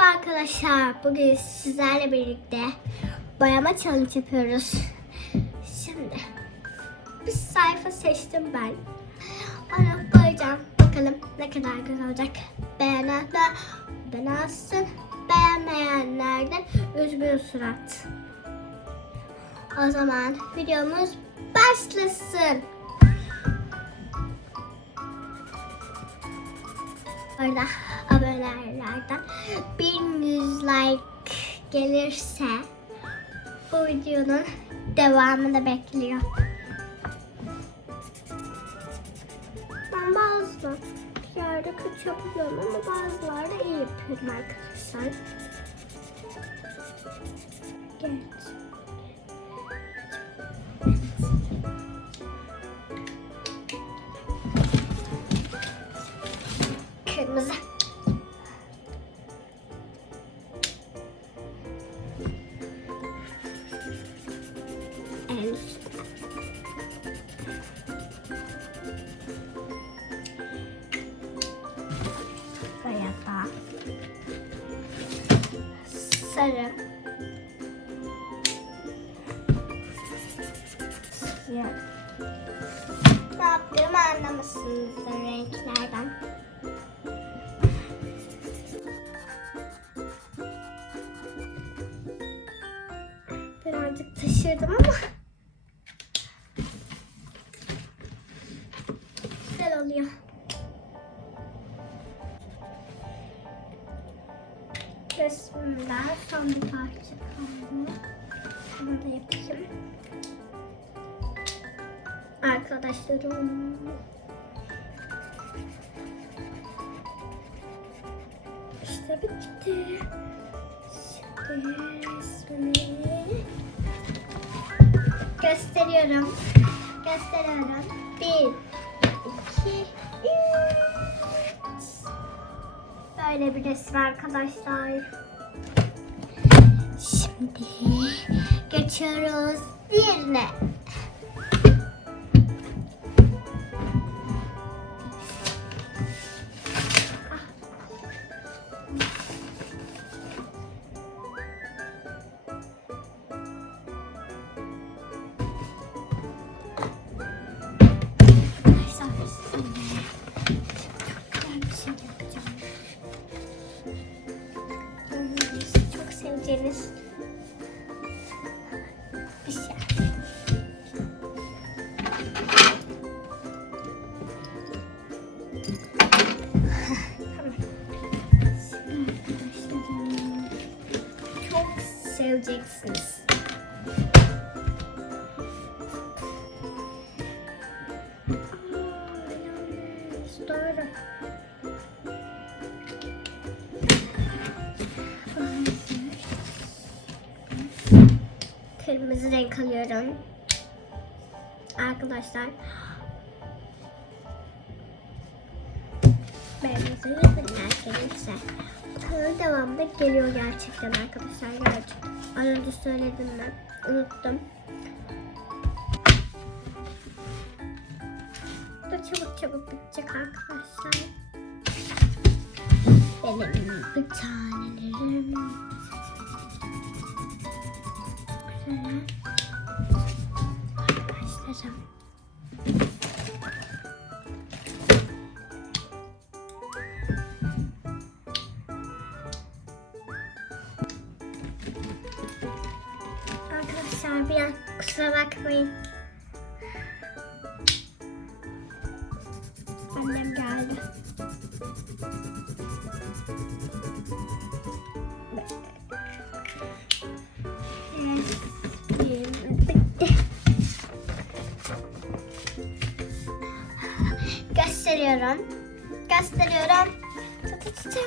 Merhaba arkadaşlar. Bugün sizlerle birlikte boyama challenge yapıyoruz. Şimdi bir sayfa seçtim ben. Onu boyayacağım. Bakalım ne kadar güzel olacak. Beğenenler beğensin. Beğenmeyenler de üzgün surat. O zaman videomuz başlasın. Orada abonelerden 1100 like gelirse bu videonun devamını bekliyor. Ben bazı yerde kötü yapıyorum ama bazılarda iyi yapıyorum arkadaşlar. Evet. Kırmızı. En üst. Buraya da. Sarı. Siyah. Ne yaptığımı anlamışsınızdır renklerden. Birazcık taşırdım ama oluyor. Resmimden son bir parça kaldı. Bunu da yapayım. Arkadaşlarım. İşte bitti. Şimdi resmimi gösteriyorum. Gösteriyorum. Bir, Böyle bir resim arkadaşlar. Şimdi geçiyoruz diğerine. Seveceğiniz bir şey. Çok seveceksiniz. Doğru. Kırmızı renk alıyorum. Arkadaşlar. Beğenirse yüzünden gelirse. Kanalın devamında geliyor gerçekten arkadaşlar. Gerçekten. Az önce söyledim mi? Unuttum. Bu çabuk çabuk bitecek arkadaşlar. Benim bir tanelerim. Güzel. Arkadaşlarım. Arkadaşlar kusura bakmayın. Annem geldi. Gösteriyorum. Gösteriyorum. Tı tı tı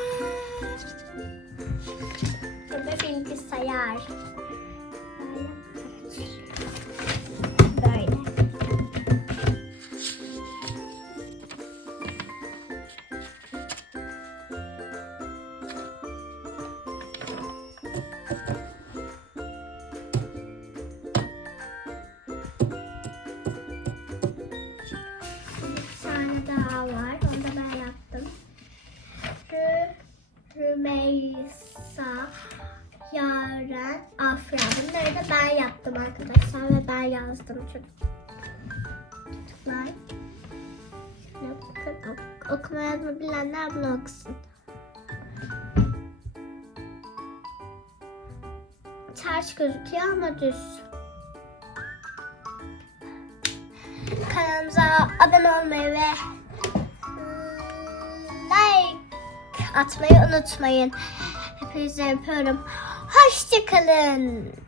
Da ben yaptım arkadaşlar ve ben yazdım çocuklar. Şuna bakın. Ok- okuma yazma bilenler bunu okusun. Ters gözüküyor ama düz. Kanalımıza abone olmayı ve like atmayı unutmayın. Hepinizi öpüyorum. Hoşçakalın.